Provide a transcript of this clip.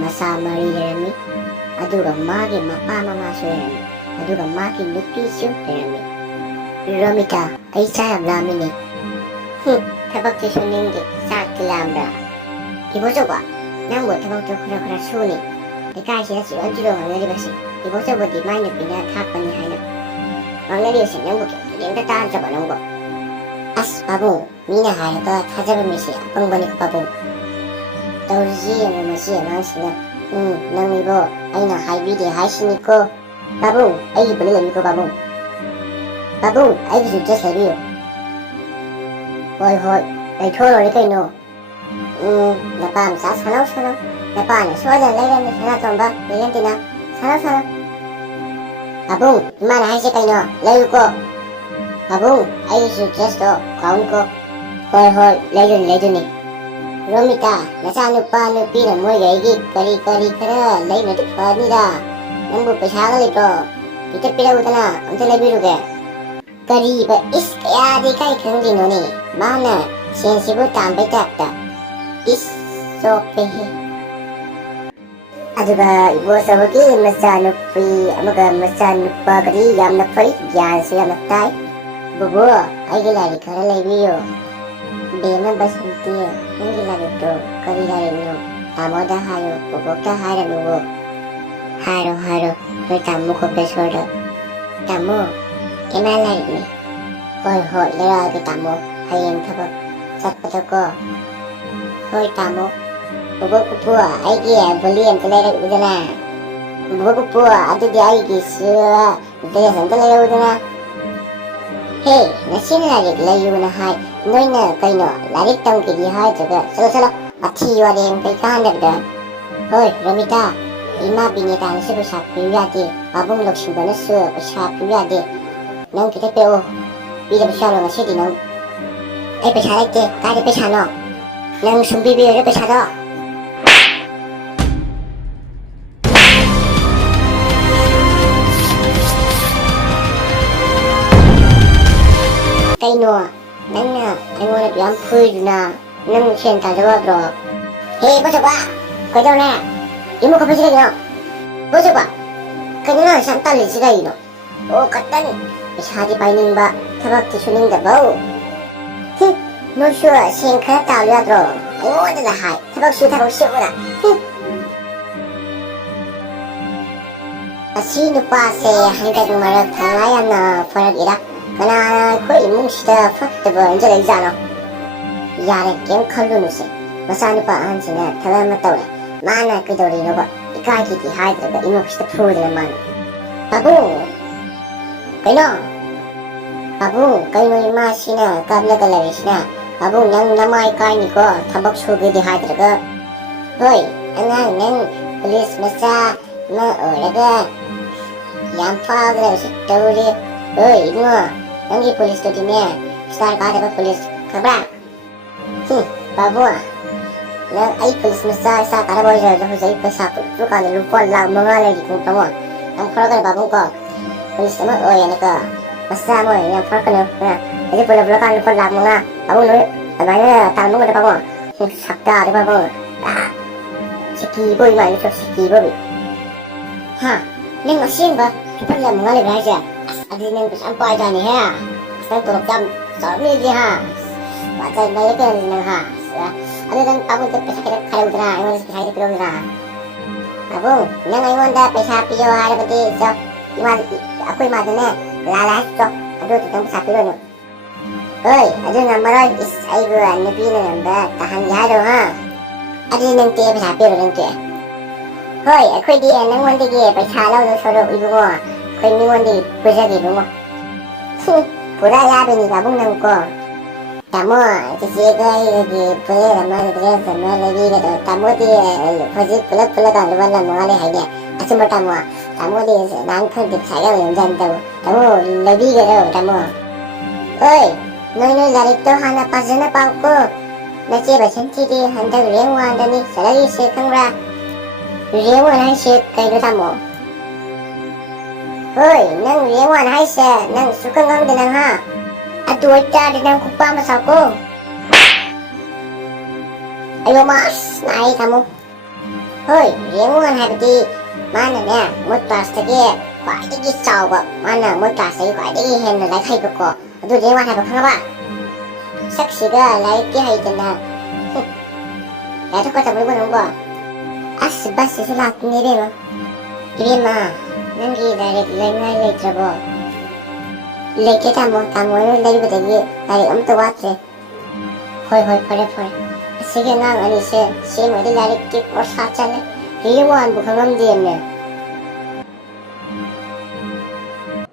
ꯃꯆꯥ 4 ꯂꯩꯔꯝꯃꯤ ꯑꯗꯨꯒ ꯃꯥꯒꯤ ꯃꯄꯥ ꯃꯃꯥꯁꯨ ꯂꯩꯔꯝꯃꯤ ꯑꯗꯨꯒ ꯃꯥꯒꯤ ꯅꯨꯄꯤꯁꯨ ꯂꯩꯔꯝꯃꯤ ꯔꯣꯃꯤꯇꯥ ꯑꯩ ꯆꯥꯛ ꯌꯥꯝ ꯂꯥꯝꯃꯤꯅꯦ ꯊꯕꯛꯇꯤ ꯁꯨꯅꯤꯡꯗꯦ ꯆꯥꯛꯇꯤ ꯂꯥꯝꯕ꯭ꯔꯥ ꯏꯕꯣꯆꯧꯕ ꯅꯪꯕꯨ ꯊꯕꯛꯇꯣ ꯈꯔ ꯁꯨꯅꯤ ꯂꯩꯀꯥꯏꯁꯤꯗ ꯆꯤꯔꯣꯟ ꯉꯥꯡꯅꯔꯤꯕꯁꯤ ꯏꯕꯣꯆꯧꯕꯗꯤ ꯃꯥꯏ ꯅꯨꯄꯤꯅ ꯊꯥꯛꯄꯅꯤ ꯍꯥꯏꯅ ꯉꯥꯡꯅꯔꯤꯕꯁꯤ ꯅꯪꯕꯨ ꯀꯩꯝꯇ ꯇꯥꯗ꯭ꯔꯕ ꯅꯪꯕꯨ ꯑꯁ ꯄꯥꯕꯨꯡ ꯃꯤꯅ ꯍꯥꯏꯔꯒ ꯊꯥꯖꯕ ꯃꯤꯁꯦ ꯑꯄꯪꯕꯅꯤꯀꯣ ꯄꯥꯕꯨꯡ ꯇꯧꯔꯤꯁꯤ ꯌꯦꯡꯉꯣ ꯃꯁꯤ ꯑꯉꯥꯡꯁꯤꯅ ꯅꯪ 이거 ꯑꯩꯅ ꯍꯥꯏꯕꯤꯗꯦ ꯍꯥꯏꯁꯤꯅꯤꯀꯣ ꯄꯥꯕꯨꯡ ꯑꯩꯒꯤ ꯕꯨꯂꯦꯠ ꯂꯩꯕꯤꯀꯣ ꯄꯥꯕꯨꯡ ꯑꯩꯒꯤꯁꯨ ꯗ꯭ꯔꯦꯁ ꯂꯩꯕꯤꯌꯨ ꯍꯣꯏ ꯂꯩꯊꯣꯛꯂꯣꯏꯔꯦ ꯀꯩꯅꯣ ꯅꯄꯥ ꯃꯆꯥ ꯁꯥꯟꯅꯧ ꯅꯄꯥꯅ ꯁꯣꯏꯗꯅ ꯂꯩꯔꯝꯃꯤ ꯁꯅꯥꯇꯣꯝꯕ ꯂꯩꯔꯝꯗꯦꯅ ꯁꯥꯟꯅꯧ ꯄꯥꯕꯨꯡ 이마ꯅ ꯍꯥꯏꯁꯦ ꯀꯩꯅꯣ ꯂꯩꯌꯨꯀꯣ ꯄꯥꯕꯨꯡ ꯑꯩꯒꯤꯁꯨ ꯗ꯭ꯔꯦꯁꯇꯣ ꯀꯥꯎꯅꯤꯀꯣ ꯍꯣꯏ ꯂꯩꯗꯣꯏꯅꯤ ꯔꯣꯃꯤꯇꯥ ꯅꯆꯥꯅꯨꯄꯥ ꯅꯨꯄꯤꯅ ꯃꯣꯏꯒ ꯑꯩꯒꯤ ꯀꯔꯤ ꯈꯔ ꯂꯩꯅꯗꯤ ꯐꯅꯤꯗ ꯅꯪꯕꯨ ꯄꯩꯁꯥꯒ ꯂꯩꯇ꯭ꯔꯣ ꯈꯤꯇ ꯄꯤꯔꯛꯎꯗꯅ ꯑꯝꯇ ꯂꯩꯕꯤꯔꯨꯒꯦ ꯀꯔꯤꯕ ꯏꯁ ꯀꯌꯥꯗꯤ ꯀꯥꯏ ꯈꯪꯗ꯭ꯔꯤꯅꯣꯅꯦ ꯃꯥꯅ ꯁꯦꯟꯁꯤꯕꯨ ꯇꯥꯟꯕꯩ ꯇꯥꯏꯞꯇ ꯏꯁ ꯆꯣꯞꯄꯦꯍꯦ ꯑꯗꯨꯒ 이보ꯆꯧꯕꯒꯤ ꯃꯆꯥꯅꯨꯄꯤ ꯑꯃꯒ ꯃꯆꯥꯅꯨꯄꯥꯒꯗꯤ ꯌꯥꯝꯅ ꯐꯩ ꯒ꯭ꯌꯥꯟꯁꯨ ꯌꯥꯝꯅ ꯇꯥꯏ ꯕꯨꯕꯨ ꯑꯩꯒꯤ ꯂꯥꯏꯔꯤꯛ ꯈꯔ ꯂꯩꯕꯤꯌꯨ ꯕꯦꯝꯃ ꯕꯁꯟꯇꯤ ꯅꯪꯒꯤ ꯂꯥꯏꯔꯤꯛꯇꯣ ꯀꯔꯤ ꯂꯥꯏꯔꯤꯛꯅꯣ ꯇꯥꯃꯣꯗ ꯍꯥꯏꯌꯣ ꯕꯨꯕꯣꯛꯇ ꯍꯥꯏꯔꯅꯨꯋꯣ ꯍꯥꯏꯔꯣ ꯅꯣꯏ ꯇꯥꯃꯣ ꯀꯣꯄꯦꯁꯣꯔꯗ ꯇꯥꯃꯣ ꯏꯃꯥ ꯂꯥꯏꯔꯤꯛꯅꯤ ꯍꯣꯏ ꯂꯩꯔꯛꯑꯒꯦ ꯇꯥꯃꯣ ꯍꯌꯦꯡ ꯊꯕꯛ ꯆꯠꯄꯗꯀꯣ ꯍꯣꯏ ꯇꯥꯃꯣ ꯕꯨꯕꯣꯛ ꯄꯨꯄꯨ ꯑꯩꯒꯤ ꯕꯣꯂꯤ ꯑꯝꯇ ꯂꯩꯔꯛꯎꯗꯅ ꯕꯨꯕꯣꯛ ꯄꯨꯄꯨ ꯑꯗꯨꯗꯤ ꯑꯩꯒꯤꯁꯨ ꯗ꯭ꯔꯦꯁ ꯑꯝꯇ ꯂꯩꯔꯛꯎꯗꯅ ꯍꯦ ꯉꯁꯤꯅ ꯂꯥꯏꯔꯤꯛ ꯂꯩꯌꯨꯅ ꯍꯥꯏ ꯅꯣꯏꯅ ꯀꯩꯅꯣ ꯂꯥꯏꯔꯤꯛ ꯇꯝꯒꯦꯗꯤ ꯍꯥꯏꯗ꯭ꯔꯒ ꯆꯠꯂꯣ ꯑꯊꯤ ꯋꯥꯔꯦꯡ ꯀꯩ ꯀꯥꯟꯗꯕꯗ ꯍꯣꯏ ꯔꯣꯃꯤꯇꯥ 이마 ꯕꯤꯅꯤꯇꯥꯅꯁꯨ ꯄꯩꯁꯥ ꯄꯤꯌꯨ ꯌꯥꯗꯦ ꯄꯥꯕꯨꯡ ꯂꯧꯁꯤꯟꯕꯅꯁꯨ ꯄꯩꯁꯥ ꯄꯤꯌꯨ ꯌꯥꯗꯦ ꯅꯪ ꯈꯤꯇ ꯄꯤꯔꯛꯑꯣ ꯄꯤꯗꯕꯁꯨ ꯌꯥꯔꯣꯏ ꯉꯁꯤꯗꯤ ꯅꯪ ꯑꯩ ꯄꯩꯁꯥ ꯂꯩꯇꯦ ꯀꯥꯏꯗ ꯄꯩꯁꯥꯅꯣ ꯅꯪ ꯁꯨꯡꯄꯤꯕꯤꯔꯣꯏ ꯄꯩꯁꯥꯗꯣ ꯀꯩꯅꯣ ꯅꯪꯅ ꯑꯩꯉꯣꯟꯗ ꯌꯥꯝ ꯐꯨꯏꯗꯨꯅ ꯅꯪ ꯁꯦꯟ ꯇꯥꯖꯧ ꯌꯥꯗ꯭ꯔꯣ ꯍꯦ ꯏꯕꯣꯆꯧꯕ ꯀꯩꯗꯧꯔꯦ 이모 ꯈꯠꯄꯁꯤ ꯀꯩꯒꯤꯅꯣ 이보ꯆꯧꯕ ꯀꯩꯅꯣ ꯅꯪ ꯌꯥꯝ ꯇꯜꯂꯤꯁꯤ ꯀꯩꯒꯤꯅꯣ ꯑꯣ ꯈꯛꯇꯅꯤ ꯄꯩꯁꯥꯗꯤ ꯄꯥꯏꯅꯤꯡꯕ ꯊꯕꯛꯇꯤ ꯁꯨꯅꯤꯡꯗꯕꯧ ꯅꯣꯏꯁꯨ ꯁꯦꯟ ꯈꯔ ꯇꯥꯜꯂꯨ ꯌꯥꯗ꯭ꯔꯣ ꯑꯩꯉꯣꯟꯗ ꯍꯥꯏ ꯊꯕꯛ ꯁꯨꯅ ꯑꯁꯤ ꯅꯨꯄꯥꯁꯦ ꯍꯟꯗꯛ ꯃꯔꯛ ꯊꯧꯅꯥ ꯌꯥꯝꯅ ꯐꯔꯛꯏꯔꯥ ꯀꯅꯥꯅ ꯑꯩꯈꯣꯏ ꯏꯃꯨꯡꯁꯤꯗ ꯐꯠꯇꯕ ꯏꯟꯖꯜꯂꯛꯏꯖꯥꯠꯅꯣ ꯌꯥꯔꯦ ꯀꯩꯝ ꯈꯜꯂꯨꯅꯨꯁꯦ ꯃꯆꯥꯅꯨꯄꯥ ꯑꯍꯟꯁꯤꯅ ꯊꯕꯛ ꯑꯃ ꯇꯧꯔꯦ ꯃꯥꯅ ꯀꯩꯗꯧꯔꯤꯅꯣꯕ ꯏꯀꯥꯏꯒꯤꯗꯤ ꯍꯥꯏꯗ꯭ꯔꯒ ꯏꯃꯨꯡꯁꯤꯗ ꯐꯨꯗꯅ ꯃꯥꯅ ꯄꯥꯕꯨꯡ ꯀꯩꯅꯣ 이마ꯁꯤꯅ ꯀꯥꯞꯂꯒ ꯂꯩꯔꯤꯁꯤꯅ ꯄꯥꯕꯨꯡ ꯅꯪ ꯅꯃꯥꯏ ꯀꯥꯏꯅꯤꯀꯣ ꯊꯕꯛ ꯁꯨꯒꯦꯗꯤ ꯍꯥꯏꯗ꯭ꯔꯒ ꯍꯣꯏ ꯑꯉꯥꯡ ꯅꯪ ꯄꯨꯂꯤꯁ ꯃꯆꯥ ꯑꯃ ꯑꯣꯏꯔꯒ ꯌꯥꯝ ꯐꯥꯎꯗꯅ ꯇꯧꯔꯦ ꯍꯣꯏ 이모 ꯅꯪꯒꯤ ꯄꯨꯂꯤꯁꯇꯨꯗꯤꯅꯦ ꯁ꯭ꯇꯥꯔ ꯀꯥꯗꯕ ꯄꯨꯂꯤꯁ ꯈꯪꯕ꯭ꯔꯥ ꯄꯥꯕꯨꯡ ꯅꯪ ꯑꯩ ꯄꯨꯂꯤꯁ ꯃꯆꯥ ꯁ꯭ꯇꯥꯔ ꯀꯥꯗꯕ ꯑꯣꯏꯖꯔꯁꯨ ꯍꯧꯖꯤꯛ ꯄꯩꯁꯥ ꯄꯨꯔꯀꯥꯟꯗ ꯂꯨꯄꯥ ꯂꯥꯛ 5 ꯂꯩꯔꯤꯀꯣ ꯄꯥꯕꯨꯡ ꯌꯥꯝ ꯐꯔꯛꯀꯅꯨ ꯄꯥꯕꯨꯡꯀꯣ ꯄꯨꯂꯤꯁ ꯑꯃ ꯑꯣꯏꯌꯦꯅꯀꯣ ꯃꯆꯥ ꯑꯃ ꯑꯣꯏꯌꯦꯅ ꯌꯥꯝ ꯐꯔꯛꯀꯅꯨ ꯍꯧꯖꯤꯛ ꯄꯨꯔꯀꯥꯟꯗ ꯂꯨꯄꯥ ꯂꯥꯛ 5 ꯄꯥꯕꯨꯡ ꯅꯣꯏ ꯑꯗꯨꯃꯥꯏꯅ ꯇꯥꯟꯕ ꯄꯥꯕꯨꯡ ꯁꯛꯇꯥꯗꯤ ꯄꯥꯕꯨꯡ ꯁꯤꯀꯤꯕꯣ 이마ꯅꯁꯨ ꯁꯤꯀꯤꯕꯣ ꯅꯪ ꯑꯁꯦꯡꯕ ꯂꯨꯄꯥ ꯂꯥꯛ 5 ꯂꯩꯕ꯭ꯔꯥ ꯍꯥꯏꯁꯦ ꯑꯁ ꯑꯗꯨꯗꯤ ꯅꯪ ꯄꯩꯁꯥ ꯌꯥꯝ ꯄꯥꯏꯖꯥꯠꯅꯤꯍꯦ ꯅꯪ ꯇꯣꯂꯣꯞ ꯌꯥꯝ ꯆꯥꯎꯔꯝꯅꯤꯗꯤ ꯄꯥꯖꯥꯏ ꯅꯪ ꯑꯗꯨ ꯅꯪ ꯄꯥꯕꯨꯡꯗ ꯄꯩꯁꯥ ꯈꯤꯇ ꯈꯥꯏꯔꯧꯗꯅ ꯑꯩꯉꯣꯟꯗꯁꯨ ꯄꯩꯁꯥ ꯈꯤꯇ ꯄꯤꯔꯧꯗꯅ ꯄꯥꯕꯨꯡ ꯅꯪ ꯑꯩꯉꯣꯟꯗ ꯄꯩꯁꯥ ꯄꯤꯌꯣ ꯍꯥꯏꯔꯕꯗꯤ ꯑꯩꯈꯣꯏ ꯏꯃꯥꯗꯅꯦ ꯂꯥꯜꯂꯦ ꯍꯥꯏꯁꯤꯀꯣ ꯑꯗꯨꯗꯤ ꯅꯪ ꯄꯩꯁꯥ ꯄꯤꯔꯣꯅꯨ ꯍꯣꯏ ꯑꯗꯨ ꯉꯝꯃꯔꯣꯏ ꯏꯁ ꯑꯩꯕꯨ ꯅꯨꯄꯤꯅ ꯉꯝꯕ ꯇꯥꯍꯟꯒꯦ ꯍꯥꯏꯔꯣ ꯑꯗꯨꯗꯤ ꯅꯪ ꯇꯦ ꯄꯩꯁꯥ ꯄꯤꯔꯣ ꯅꯪ ꯇꯦ ꯍꯣꯏ ꯑꯩꯈꯣꯏꯗꯤ ꯅꯪꯉꯣꯟꯗꯒꯤ ꯄꯩꯁꯥ ꯂꯧꯗꯧ ꯁꯔꯨꯛ ꯏꯕꯨꯡꯉꯣ ꯑꯩꯈꯣই ꯃꯤꯉꯣꯟꯗꯒꯤ ꯄꯨꯖꯒꯦ 이ꯕꯨꯡꯉꯣ ꯄꯨꯔꯥ ꯌꯥꯕꯅꯤ ꯄꯥꯕꯨꯡ ꯅꯪꯀꯣ ꯇꯥꯃꯣ ꯆꯤꯆꯦꯒ ꯑꯩꯒꯤ ꯕꯨꯂꯦꯠ ꯑꯃ ꯗ꯭ꯔꯦꯁ ꯑꯃ ꯂꯩꯕꯤꯒꯗꯣ ꯇꯥꯃꯣꯗꯤ ꯍꯧꯖꯤꯛ ꯄꯨꯂꯞ ꯂꯨꯄꯥ ꯂꯥꯛ 5 ꯂꯩ ꯍꯥꯏꯅꯦ ꯑꯆꯨꯝꯕ ꯇꯥꯃꯣꯗꯤ ꯅꯍꯥꯟ ꯈꯪꯗꯦ ꯄꯩꯁꯥ ꯌꯥꯝ ꯌꯥꯝꯖꯥꯠꯅꯤ ꯇꯥꯃꯣ ꯂꯩꯕꯤꯒꯗꯣ ꯇꯥꯃꯣ ꯍꯣꯏ ꯅꯣꯏ ꯂꯥꯏꯔꯤꯛꯇꯣ ꯍꯥꯟꯅ ꯐꯖꯅ ꯄꯥꯎꯀꯣ ꯅꯆꯦ ꯕꯁꯟꯇꯤꯗꯤ ꯍꯟꯗꯛ ꯔꯦꯡ 1ꯗꯅꯤ ꯆꯠꯂꯛꯏꯁꯦ ꯈꯪꯕ꯭ꯔꯥ ꯔꯦꯡ 1 ꯍꯥꯏꯁꯦ ꯀꯩꯅꯣ ꯇꯥꯃꯣ ꯍꯣꯏ ꯅꯪ ꯔꯦꯡ 1 ꯍꯥꯏꯁꯦ ꯅꯪ ꯁꯨꯈꯪ ꯈꯪꯗꯦ ꯅꯪ ꯑꯗꯨ ꯑꯣꯏꯇꯥꯔꯗꯤ ꯅꯪ ꯈꯨꯄꯥꯛ ꯑꯃ ꯆꯥꯎꯀꯣ ꯑꯌꯣ ꯃꯥ ꯑꯁ ꯅꯥꯏ ꯇꯥꯃꯣ ꯍꯣꯏ ꯔꯦꯡ 1 ꯍꯥꯏꯕꯗꯤ ꯃꯥꯅꯅꯦ ꯃꯣꯏ ꯀ꯭ꯂꯥꯁꯇꯒꯤ ꯈ꯭ꯋꯥꯏꯗꯒꯤ ꯆꯥꯎꯕ ꯃꯥꯅ ꯃꯣꯏ ꯀ꯭ꯂꯥꯁꯇꯒꯤ ꯈ꯭ꯋꯥꯏꯗꯒꯤ ꯍꯦꯟꯅ ꯂꯥꯏꯔꯤꯛ ꯍꯩꯕꯀꯣ ꯑꯗꯨ ꯔꯦꯡ 1 ꯍꯥꯏꯕ ꯈꯪꯉꯕ ꯁꯛꯁꯤꯒ ꯂꯥꯏꯔꯤꯛꯇꯤ ꯍꯩꯗꯅ ꯂꯥꯏꯔꯤꯛ ꯇꯝꯕ ꯅꯪꯕꯣ ꯑꯁ ꯕꯁꯁꯤꯁꯨ ꯂꯥꯛꯇꯣꯏꯅꯦ 이리마 ನಂಗೆ 다리 랭아이 레이트라고 레이트 타모를 내리버더니 다리 엄청 왔지 헐 버려 시계 나 아니시 시머리 다리 끼고 사잖아 리원 부흥엄 뒤에네